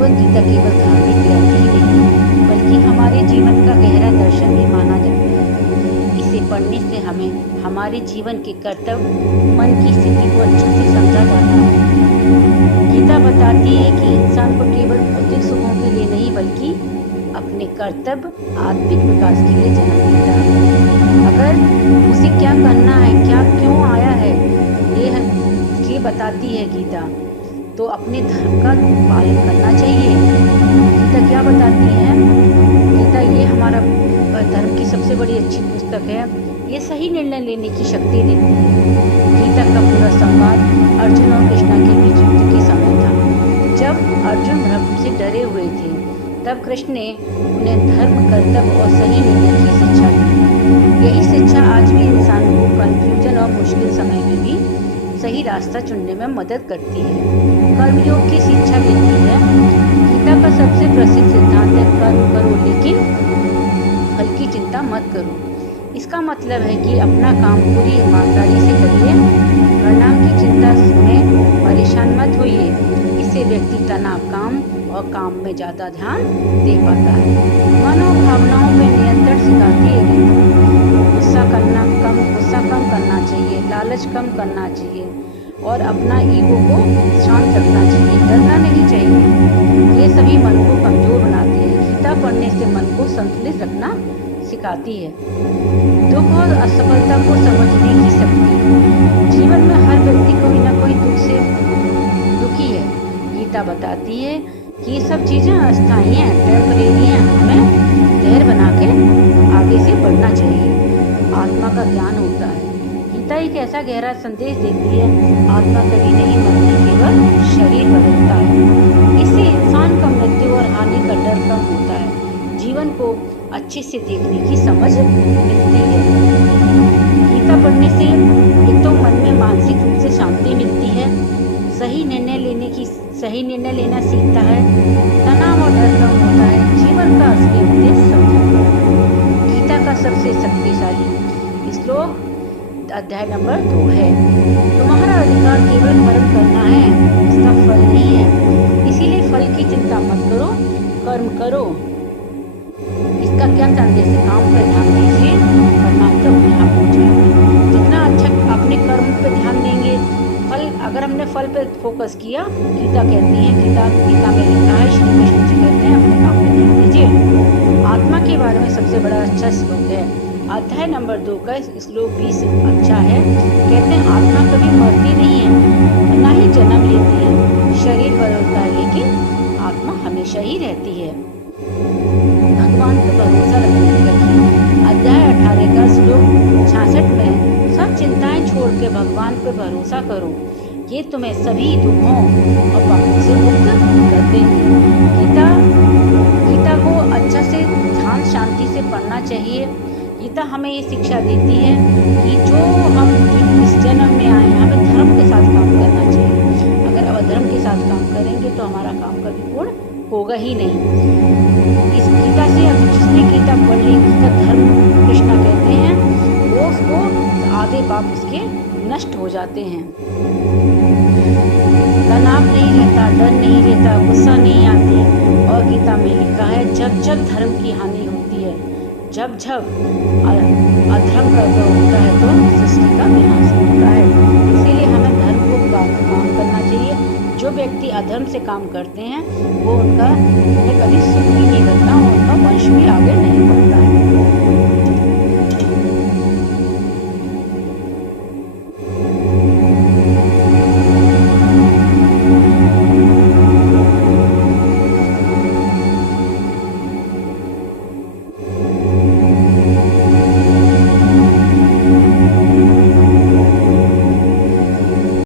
भगवद गीता केवल धार्मिक ग्रंथ ही नहीं बल्कि हमारे जीवन का गहरा दर्शन भी माना जाता है। इसे पढ़ने से हमें हमारे जीवन के कर्तव्य, मन की स्थिति को अच्छे से समझा जाता है। गीता बताती है कि इंसान को केवल भौतिक सुखों के लिए नहीं बल्कि अपने कर्तव्य, आत्मिक विकास के लिए जन्म लेता है। अगर उसे क्या करना है, क्या क्यों आया है, ये बताती है गीता, तो अपने धर्म का पालन करना चाहिए। गीता क्या बताती है? गीता ये हमारा धर्म की सबसे बड़ी अच्छी पुस्तक है। ये सही निर्णय लेने की शक्ति देती है। गीता का पूरा संवाद अर्जुन और कृष्ण के बीच युद्ध के समय था। जब अर्जुन भ्रम से डरे हुए थे, तब कृष्ण ने उन्हें धर्म, कर्तव्य और सही निर्णय की शिक्षा दी। यही शिक्षा आज भी इंसान को कन्फ्यूजन और मुश्किल समय में भी सही रास्ता चुनने में मदद करती है। कर्मयोग की शिक्षा देती है। गीता का सबसे प्रसिद्ध सिद्धांत है कर्म करो लेकिन फल की चिंता मत करो। इसका मतलब है कि अपना काम पूरी ईमानदारी से करिए, परिणाम की चिंता में परेशान मत होइए। इससे व्यक्ति तनाव और काम में ज़्यादा ध्यान दे पाता है। मन और भावनाओं पर नियंत्रण सिखाती है गीता। गुस्सा कम करना चाहिए, लालच कम करना चाहिए और अपना ईगो को शांत रखना चाहिए। डरना नहीं चाहिए, ये सभी मन को कमजोर बनाते हैं। गीता पढ़ने से मन को संतुलित रखना सिखाती है। दुख और असफलता को समझने की शक्ति। जीवन में हर व्यक्ति कोई ना कोई दुख से दुखी है। गीता बताती है कि ये सब चीज़ें अस्थायी हैं, टेम्परेरी हैं। हमें धैर्य बना के आगे से बढ़ना चाहिए। आत्मा का ज्ञान होता है। गीता एक ऐसा गहरा संदेश देती है, आत्मा कभी नहीं मरती, केवल शरीर बदलता है। इससे इंसान का मृत्यु और हानि का डर कम होता है। जीवन को अच्छे से देखने की समझ मिलती है। गीता पढ़ने से एक तो मन में मानसिक रूप से शांति मिलती है, सही निर्णय लेना सीखता है, तनाव और डर कम होता है, जीवन का असली उद्देश्य समझाता है। गीता का सबसे शक्तिशाली श्लोक अध्याय नंबर 2 है, तुम्हारा अधिकार केवल कर्म करना है, इसका फल नहीं है। इसीलिए फल की चिंता मत करो, कर्म करो। इसका क्या संदेश है? काम पर ध्यान दीजिए, परिणाम तो अपने आप हो जाएगा। जितना अच्छा अपने कर्म पर ध्यान देंगे, अगर हमने फल पर फोकस किया, गीता कहती है, गीता में लिखा है, श्री कृष्ण जी कहते हैं अपने काम पर ध्यान दीजिए। आत्मा के बारे में सबसे बड़ा अच्छा श्लोक है, अध्याय नंबर 2 का श्लोक 20 अच्छा है। कहते हैं आत्मा कभी मरती नहीं है, ना ही जन्म लेती है। शरीर बदलता है लेकिन आत्मा हमेशा ही रहती है। भगवान पर भरोसा रखिए। अध्याय 18 का श्लोक 66 में, सब चिंताएं छोड़ के भगवान पर भरोसा करो, ये तुम्हें सभी दुखों और पापों से मुक्त कर देंगे। गीता को अच्छा से ध्यान शांति से पढ़ना चाहिए। गीता हमें ये शिक्षा देती है कि जो हम इस जन्म में आए हैं, हमें धर्म के साथ काम करना चाहिए। अगर अधर्म के साथ काम करेंगे तो हमारा काम कभी पूर्ण होगा ही नहीं। इस गीता से जिसने गीता पढ़ ली, उसका धर्म कृष्ण कहते हैं, वो उसको आधे पाप उसके नष्ट हो जाते हैं। तनाव नहीं रहता, डर नहीं रहता, गुस्सा नहीं आती। और गीता में लिखा है, जब जब धर्म की हानि होती है, जब अधर्म का होता है, तो सृष्टि का विनाश होता है। इसीलिए हमें धर्म को काम करना चाहिए। जो व्यक्ति अधर्म से काम करते हैं, वो उन्हें कभी सुख भी नहीं करता, उनका वंश भी आगे नहीं बढ़ता है।